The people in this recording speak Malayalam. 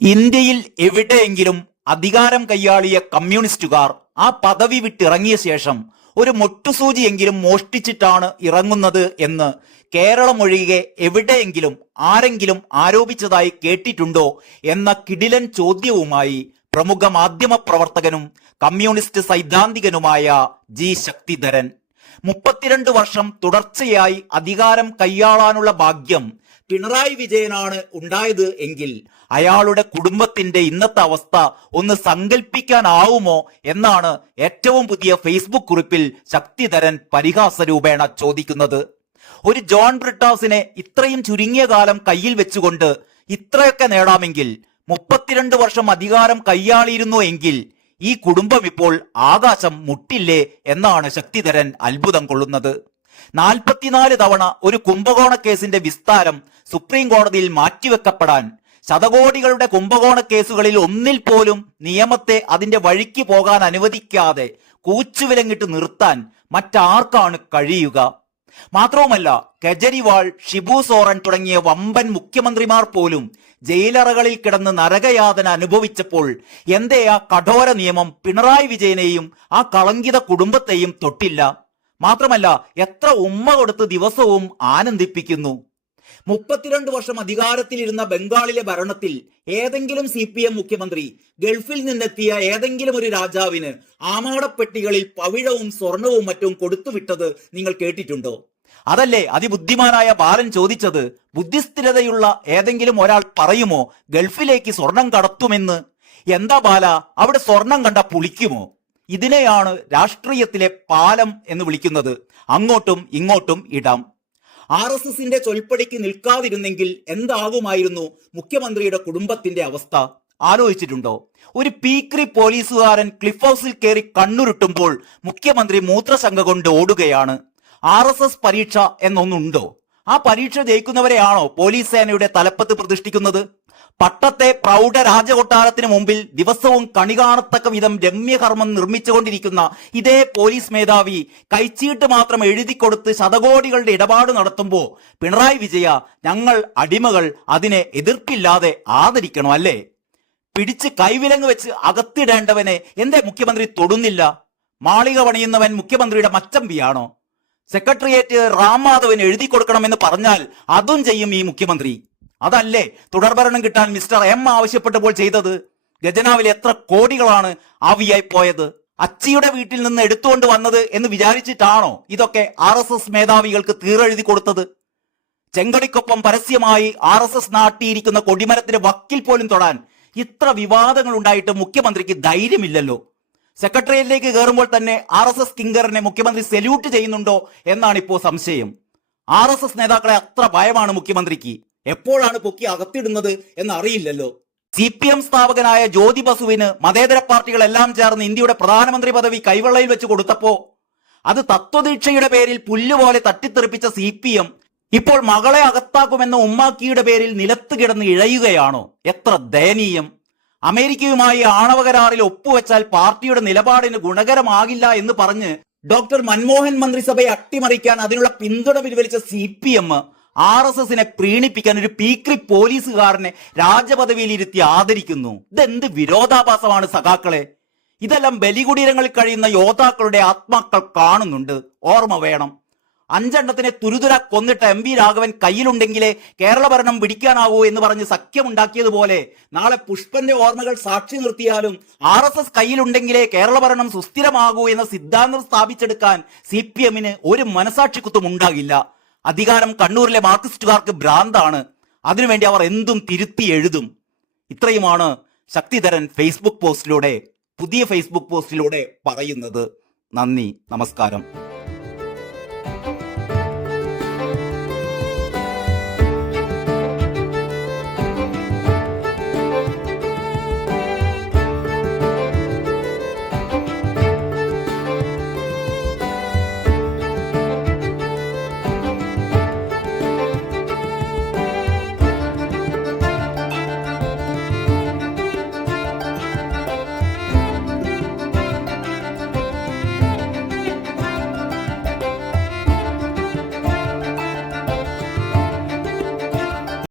ഇന്ത്യയിൽ എവിടെയെങ്കിലും അധികാരം കൈയാളിയ കമ്മ്യൂണിസ്റ്റുകാർ ആ പദവി വിട്ടിറങ്ങിയ ശേഷം ഒരു മൊട്ടുസൂചിയെങ്കിലും മോഷ്ടിച്ചിട്ടാണ് ഇറങ്ങുന്നത് എന്ന് കേരളം ഒഴികെ എവിടെയെങ്കിലും ആരെങ്കിലും ആരോപിച്ചതായി കേട്ടിട്ടുണ്ടോ എന്ന കിടിലൻ ചോദ്യവുമായി പ്രമുഖ മാധ്യമ പ്രവർത്തകനും കമ്മ്യൂണിസ്റ്റ് സൈദ്ധാന്തികനുമായ ജി ശക്തിധരൻ. 32 വർഷം തുടർച്ചയായി അധികാരം കൈയാളാനുള്ള ഭാഗ്യം പിണറായി വിജയനാണ് ഉണ്ടായത് എങ്കിൽ അയാളുടെ കുടുംബത്തിന്റെ ഇന്നത്തെ അവസ്ഥ ഒന്ന് സങ്കല്പിക്കാനാവുമോ എന്നാണ് ഏറ്റവും പുതിയ ഫേസ്ബുക്ക് കുറിപ്പിൽ ശക്തിധരൻ പരിഹാസ രൂപേണ ചോദിക്കുന്നത്. ഒരു ജോൺ ബ്രിട്ടാസിനെ ഇത്രയും ചുരുങ്ങിയ കാലം കയ്യിൽ വെച്ചുകൊണ്ട് ഇത്രയൊക്കെ നേടാമെങ്കിൽ 32 വർഷം അധികാരം കൈയാളിയിരുന്നു എങ്കിൽ ഈ കുടുംബം ഇപ്പോൾ ആകാശം മുട്ടില്ലേ എന്നാണ് ശക്തിധരൻ അത്ഭുതം കൊള്ളുന്നത്. 44 തവണ ഒരു കുംഭകോണ കേസിന്റെ വിസ്താരം സുപ്രീം കോടതിയിൽ മാറ്റിവെക്കപ്പെടാൻ, ശതകോടികളുടെ കുംഭകോണ കേസുകളിൽ ഒന്നിൽ പോലും നിയമത്തെ അതിന്റെ വഴിക്ക് പോകാൻ അനുവദിക്കാതെ കൂച്ചുവിലങ്ങിട്ട് നിർത്താൻ മറ്റാർക്കാണ് കഴിയുക? മാത്രവുമല്ല, കെജ്രിവാൾ, ഷിബു സോറൻ തുടങ്ങിയ വമ്പൻ മുഖ്യമന്ത്രിമാർ പോലും ജയിലറകളിൽ കിടന്ന് നരകയാതന അനുഭവിച്ചപ്പോൾ എന്തേ ആ കഠോര നിയമം പിണറായി വിജയനെയും ആ കളങ്കിത കുടുംബത്തെയും തൊട്ടില്ല? മാത്രമല്ല, എത്ര ഉമ്മ കൊടുത്ത് ദിവസവും ആനന്ദിപ്പിക്കുന്നു. 32 വർഷം അധികാരത്തിലിരുന്ന ബംഗാളിലെ ഭരണത്തിൽ ഏതെങ്കിലും CPM മുഖ്യമന്ത്രി ഗൾഫിൽ നിന്നെത്തിയ ഏതെങ്കിലും ഒരു രാജാവിന് ആമാടപ്പെട്ടികളിൽ പവിഴവും സ്വർണവും മറ്റും കൊടുത്തുവിട്ടത് നിങ്ങൾ കേട്ടിട്ടുണ്ടോ? അതല്ലേ അതിബുദ്ധിമാനായ ബാലൻ ചോദിച്ചത്. ബുദ്ധിസ്ഥിരതയുള്ള ഏതെങ്കിലും ഒരാൾ പറയുമോ ഗൾഫിലേക്ക് സ്വർണം കടത്തുമെന്ന്? എന്താ ബാല, അവിടെ സ്വർണം കണ്ട പുളിക്കുമോ? ഇതിനെയാണ് രാഷ്ട്രീയത്തിലെ പാലം എന്ന് വിളിക്കുന്നത്. അങ്ങോട്ടും ഇങ്ങോട്ടും ഇടാം. RSSന്റെ ചൊൽപ്പടിക്ക് നിൽക്കാതിരുന്നെങ്കിൽ എന്താകുമായിരുന്നു മുഖ്യമന്ത്രിയുടെ കുടുംബത്തിന്റെ അവസ്ഥ? ആലോചിച്ചിട്ടുണ്ടോ? ഒരു പീക്രി പോലീസുകാരൻ ക്ലിഫ് ഹൗസിൽ കയറി കണ്ണുരുട്ടുമ്പോൾ മുഖ്യമന്ത്രി മൂത്രശങ്ക കൊണ്ട് ഓടുകയാണ്. RSS പരീക്ഷ എന്നൊന്നുണ്ടോ? ആ പരീക്ഷ ജയിക്കുന്നവരെയാണോ പോലീസ് സേനയുടെ തലപ്പത്ത് പ്രതിഷ്ഠിക്കുന്നത്? പട്ടത്തെ പ്രൗഢ രാജകൊട്ടാരത്തിന് മുമ്പിൽ ദിവസവും കണി കാണത്തക്ക വിധം രമ്യകർമ്മം നിർമ്മിച്ചുകൊണ്ടിരിക്കുന്ന ഇതേ പോലീസ് മേധാവി കൈച്ചീട്ട് മാത്രം എഴുതി കൊടുത്ത് ശതകോടികളുടെ ഇടപാട് നടത്തുമ്പോ പിണറായി വിജയ, ഞങ്ങൾ അടിമകൾ അതിനെ എതിർപ്പില്ലാതെ ആദരിക്കണം അല്ലേ? പിടിച്ച് കൈവിലങ്ങ് വെച്ച് അകത്തിടേണ്ടവനെ എന്തേ മുഖ്യമന്ത്രി തൊടുന്നില്ല? മാളിക പണിയുന്നവൻ മുഖ്യമന്ത്രിയുടെ മച്ചമ്പിയാണോ? സെക്രട്ടേറിയറ്റ് റാം മാധവൻ എഴുതി കൊടുക്കണമെന്ന് പറഞ്ഞാൽ അതും ചെയ്യും ഈ മുഖ്യമന്ത്രി. അതല്ലേ തുടർഭരണം കിട്ടാൻ മിസ്റ്റർ M ആവശ്യപ്പെട്ടപ്പോൾ ചെയ്തത്? ഖജനാവിൽ എത്ര കോടികളാണ് ആവിയായി പോയത്? അച്ചിയുടെ വീട്ടിൽ നിന്ന് എടുത്തുകൊണ്ട് വന്നത് എന്ന് വിചാരിച്ചിട്ടാണോ ഇതൊക്കെ RSS മേധാവികൾക്ക് തീരെഴുതി കൊടുത്തത്? ചെങ്കടിക്കൊപ്പം പരസ്യമായി RSS നാട്ടിയിരിക്കുന്ന കൊടിമരത്തിന്റെ വക്കിൽ പോലും തൊടാൻ ഇത്ര വിവാദങ്ങൾ ഉണ്ടായിട്ട് മുഖ്യമന്ത്രിക്ക് ധൈര്യമില്ലല്ലോ. സെക്രട്ടേറിയറ്റിലേക്ക് കയറുമ്പോൾ തന്നെ RSS കിങ്കറിനെ മുഖ്യമന്ത്രി സല്യൂട്ട് ചെയ്യുന്നുണ്ടോ എന്നാണ് ഇപ്പോൾ സംശയം. RSS നേതാക്കളെ അത്ര ഭയമാണ് മുഖ്യമന്ത്രിക്ക്. എപ്പോഴാണ് പൊക്കി അകത്തിടുന്നത് എന്നറിയില്ലല്ലോ. CPM സ്ഥാപകനായ ജ്യോതി ബസുവിന് മതേതര പാർട്ടികളെല്ലാം ചേർന്ന് ഇന്ത്യയുടെ പ്രധാനമന്ത്രി പദവി കൈവെള്ളയിൽ വെച്ച് കൊടുത്തപ്പോ അത് തത്വദീക്ഷയുടെ പേരിൽ പുല്ലുപോലെ തട്ടിത്തെറിപ്പിച്ച CPM ഇപ്പോൾ മകളെ അകത്താക്കുമെന്ന ഉമ്മാക്കിയുടെ പേരിൽ നിലത്ത് കിടന്ന് ഇഴയുകയാണോ? എത്ര ദയനീയം! അമേരിക്കയുമായി ആണവ കരാറിൽ ഒപ്പുവെച്ചാൽ പാർട്ടിയുടെ നിലപാടിന് ഗുണകരമാകില്ല എന്ന് പറഞ്ഞ് ഡോക്ടർ മൻമോഹൻ മന്ത്രിസഭയെ അട്ടിമറിക്കാൻ അതിനുള്ള പിന്തുണ പിൻവലിച്ച CPM RSSനെ പ്രീണിപ്പിക്കാൻ ഒരു പീക്രി പോലീസുകാരനെ രാജപദവിയിൽ ഇരുത്തി ആദരിക്കുന്നു. ഇതെന്ത് വിരോധാഭാസമാണ് സഖാക്കളെ? ഇതെല്ലാം ബലികുടീരങ്ങളിൽ കഴിയുന്ന യോദ്ധാക്കളുടെ ആത്മാക്കൾ കാണുന്നുണ്ട്. ഓർമ്മ വേണം. 5 എണ്ണത്തിനെ തുരുതുര കൊന്നിട്ട MP രാഘവൻ കയ്യിലുണ്ടെങ്കിലേ കേരള ഭരണം പിടിക്കാനാവൂ എന്ന് പറഞ്ഞ് സഖ്യമുണ്ടാക്കിയതുപോലെ നാളെ പുഷ്പന്റെ ഓർമ്മകൾ സാക്ഷി നിർത്തിയാലും RSS കയ്യിലുണ്ടെങ്കിലേ കേരള ഭരണം സുസ്ഥിരമാകൂ എന്ന സിദ്ധാന്തം സ്ഥാപിച്ചെടുക്കാൻ CPMന് ഒരു മനസാക്ഷിക്കുത്തും ഉണ്ടാകില്ല. അധികാരം കണ്ണൂരിലെ മാർക്സിസ്റ്റുകാർക്ക് ഭ്രാന്താണ്. അതിനുവേണ്ടി അവർ എന്തും തിരുത്തി എഴുതും. ഇത്രയുമാണ് ശക്തിധരൻ പുതിയ ഫേസ്ബുക്ക് പോസ്റ്റിലൂടെ പറയുന്നത്. നന്ദി, നമസ്കാരം.